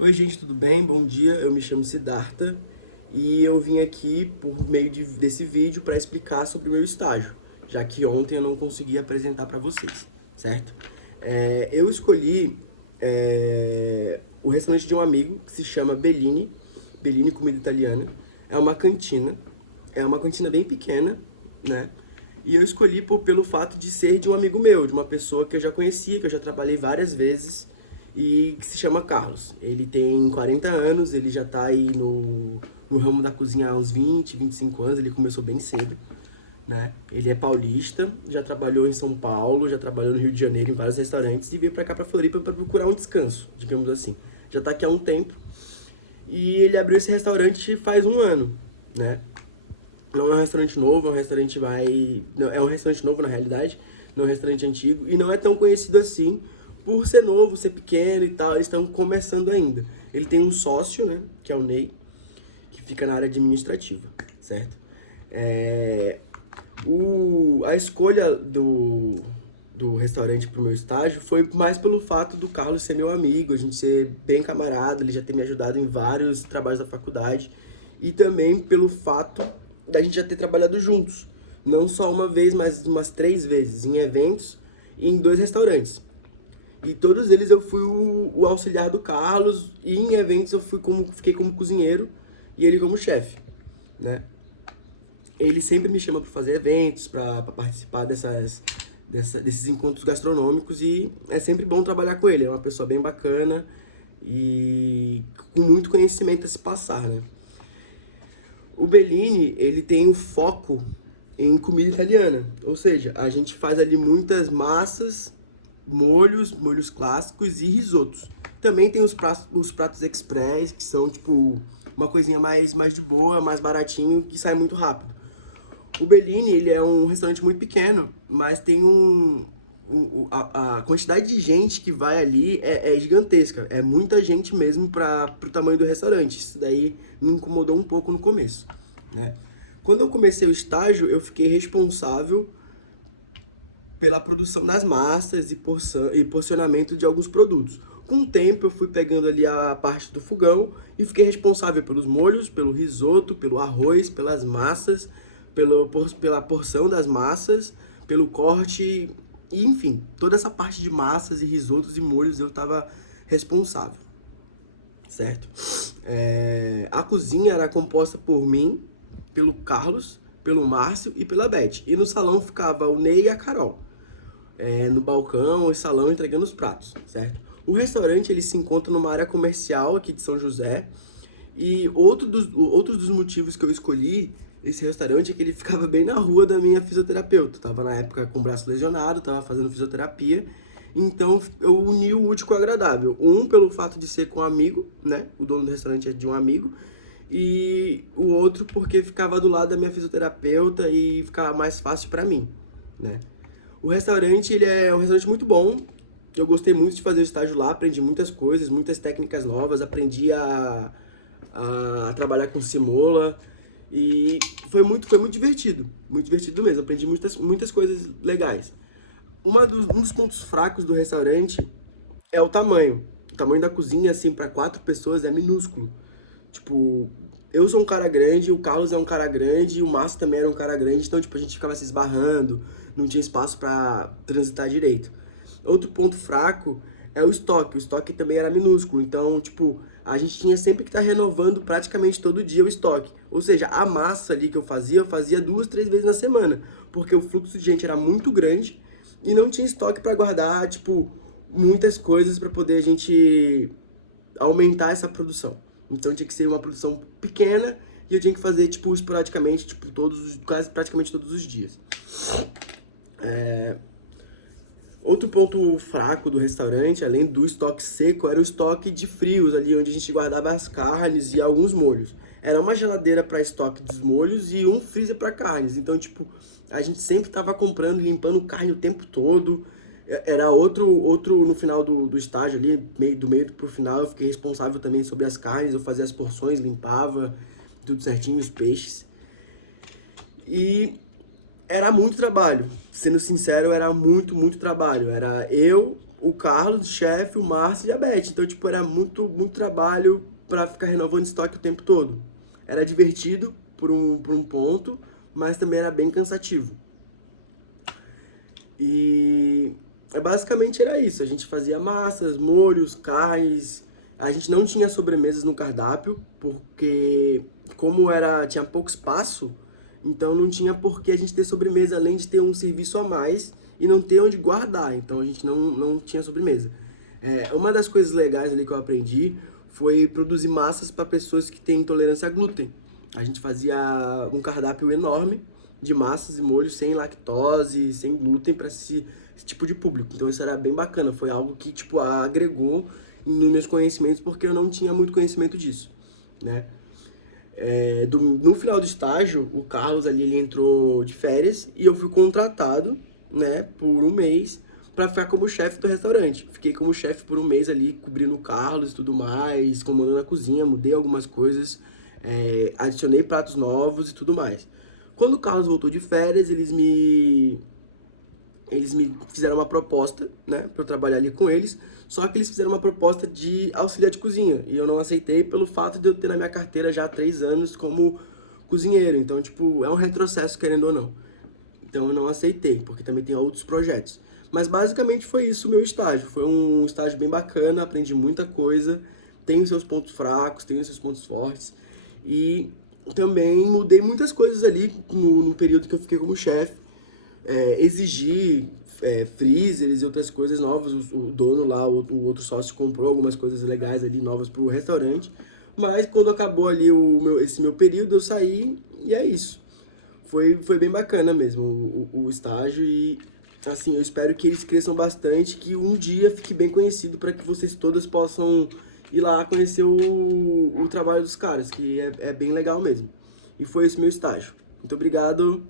Oi, gente, tudo bem? Bom dia. Eu me chamo Siddhartha e eu vim aqui por meio desse vídeo para explicar sobre o meu estágio, já que ontem eu não consegui apresentar para vocês, certo? Eu escolhi o restaurante de um amigo que se chama Bellini, Bellini Comida Italiana. É uma cantina bem pequena, né? E eu escolhi pelo fato de ser de um amigo meu, de uma pessoa que eu já conhecia, que eu já trabalhei várias vezes e que se chama Carlos. Ele tem 40 anos, ele já tá aí no ramo da cozinha há uns 25 anos, ele começou bem cedo, né? Ele é paulista, já trabalhou em São Paulo, já trabalhou no Rio de Janeiro em vários restaurantes e veio pra cá pra Floripa pra procurar um descanso, digamos assim. Já tá aqui há um tempo e ele abriu esse restaurante faz um ano, né? Não é um restaurante novo, é um restaurante mais. Não, é um restaurante novo na realidade, não é um restaurante antigo, e não é tão conhecido assim, por ser novo, ser pequeno e tal, eles estão começando ainda. Ele tem um sócio, né, que é o Ney, que fica na área administrativa, certo? É, a escolha do restaurante pro meu estágio foi mais pelo fato do Carlos ser meu amigo, a gente ser bem camarada, ele já ter me ajudado em vários trabalhos da faculdade, e também pelo fato da gente já ter trabalhado juntos. Não só uma vez, mas umas 3 vezes, em eventos e em 2 restaurantes. E todos eles eu fui o auxiliar do Carlos, e em eventos fiquei como cozinheiro e ele como chefe, né? Ele sempre me chama para fazer eventos, para participar desses encontros gastronômicos, e é sempre bom trabalhar com ele. É uma pessoa bem bacana e com muito conhecimento a se passar, né? O Bellini, ele tem um foco em comida italiana, ou seja, a gente faz ali muitas massas, molhos clássicos e risotos. Também tem os pratos express, que são tipo uma coisinha mais de boa, mais baratinho, que sai muito rápido. O Bellini, ele é um restaurante muito pequeno, mas tem a quantidade de gente que vai ali é gigantesca. É muita gente mesmo para o tamanho do restaurante. Isso daí me incomodou um pouco no começo, né? Quando eu comecei o estágio, eu fiquei responsável pela produção das massas e porcionamento de alguns produtos. Com o tempo, eu fui pegando ali a parte do fogão e fiquei responsável pelos molhos, pelo risoto, pelo arroz, pelas massas, pela porção das massas, pelo corte, e enfim, toda essa parte de massas e risotos e molhos eu estava responsável, certo? A cozinha era composta por mim, pelo Carlos, pelo Márcio e pela Beth. E no salão ficava o Ney e a Carol, no balcão e salão entregando os pratos, certo? O restaurante ele se encontra numa área comercial aqui de São José, e outro dos motivos que eu escolhi esse restaurante é que ele ficava bem na rua da minha fisioterapeuta. Eu tava na época com o braço lesionado, tava fazendo fisioterapia, então eu uni o útil com o agradável. Um pelo fato de ser com um amigo, né? O dono do restaurante é de um amigo, e o outro porque ficava do lado da minha fisioterapeuta e ficava mais fácil pra mim, né? O restaurante, ele é um restaurante muito bom. Eu gostei muito de fazer o estágio lá, aprendi muitas coisas, muitas técnicas novas, aprendi a trabalhar com cimola e foi muito divertido mesmo, aprendi muitas coisas legais. Um dos pontos fracos do restaurante é o tamanho. O tamanho da cozinha, assim, para 4 pessoas é minúsculo. Tipo, eu sou um cara grande, o Carlos é um cara grande, e o Márcio também era um cara grande, então, tipo, a gente ficava se esbarrando, não tinha espaço pra transitar direito. Outro ponto fraco é o estoque também era minúsculo, então, tipo, a gente tinha sempre que estar renovando praticamente todo dia o estoque. Ou seja, a massa ali que eu fazia 2, 3 vezes na semana, porque o fluxo de gente era muito grande e não tinha estoque pra guardar, tipo, muitas coisas pra poder a gente aumentar essa produção. Então tinha que ser uma produção pequena e eu tinha que fazer, tipo, esporadicamente, tipo, quase praticamente todos os dias. Outro ponto fraco do restaurante, além do estoque seco, era o estoque de frios, ali onde a gente guardava as carnes e alguns molhos. Era uma geladeira para estoque dos molhos e um freezer para carnes. Então, tipo, a gente sempre tava comprando e limpando carne o tempo todo. Era outro no final do estágio ali, do meio pro final, eu fiquei responsável também sobre as carnes, eu fazia as porções, limpava, tudo certinho, os peixes. E era muito trabalho. Sendo sincero, era muito trabalho. Era eu o Carlos, o chefe, o Márcio e a Beth. Então, tipo, era muito trabalho pra ficar renovando estoque o tempo todo. Era divertido por um ponto, mas também era bem cansativo. E basicamente era isso. A gente fazia massas, molhos, carnes. A gente não tinha sobremesas no cardápio, porque como tinha pouco espaço, então não tinha por que a gente ter sobremesa, além de ter um serviço a mais e não ter onde guardar. Então a gente não tinha sobremesa. Uma das coisas legais ali que eu aprendi foi produzir massas para pessoas que têm intolerância a glúten. A gente fazia um cardápio enorme de massas e molhos sem lactose, sem glúten para esse tipo de público. Então isso era bem bacana, foi algo que tipo agregou nos meus conhecimentos porque eu não tinha muito conhecimento disso, né? No final do estágio, o Carlos ali ele entrou de férias e eu fui contratado, né, por um mês para ficar como chefe do restaurante. Fiquei como chefe por um mês ali, cobrindo o Carlos e tudo mais, comandando a cozinha, mudei algumas coisas, adicionei pratos novos e tudo mais. Quando o Carlos voltou de férias, eles me fizeram uma proposta, né, para eu trabalhar ali com eles, só que eles fizeram uma proposta de auxiliar de cozinha, e eu não aceitei pelo fato de eu ter na minha carteira já há 3 anos como cozinheiro, então, tipo, é um retrocesso, querendo ou não. Então eu não aceitei, porque também tem outros projetos. Mas basicamente foi isso o meu estágio, foi um estágio bem bacana, aprendi muita coisa, tem os seus pontos fracos, tem os seus pontos fortes, e também mudei muitas coisas ali no período que eu fiquei como chefe, exigir freezers e outras coisas novas. O dono lá, o outro sócio comprou algumas coisas legais ali novas pro restaurante. Mas quando acabou ali esse meu período, eu saí e é isso. Foi bem bacana mesmo o estágio e assim, eu espero que eles cresçam bastante, que um dia fique bem conhecido para que vocês todas possam ir lá conhecer o trabalho dos caras, que é bem legal mesmo. E foi esse meu estágio. Muito obrigado.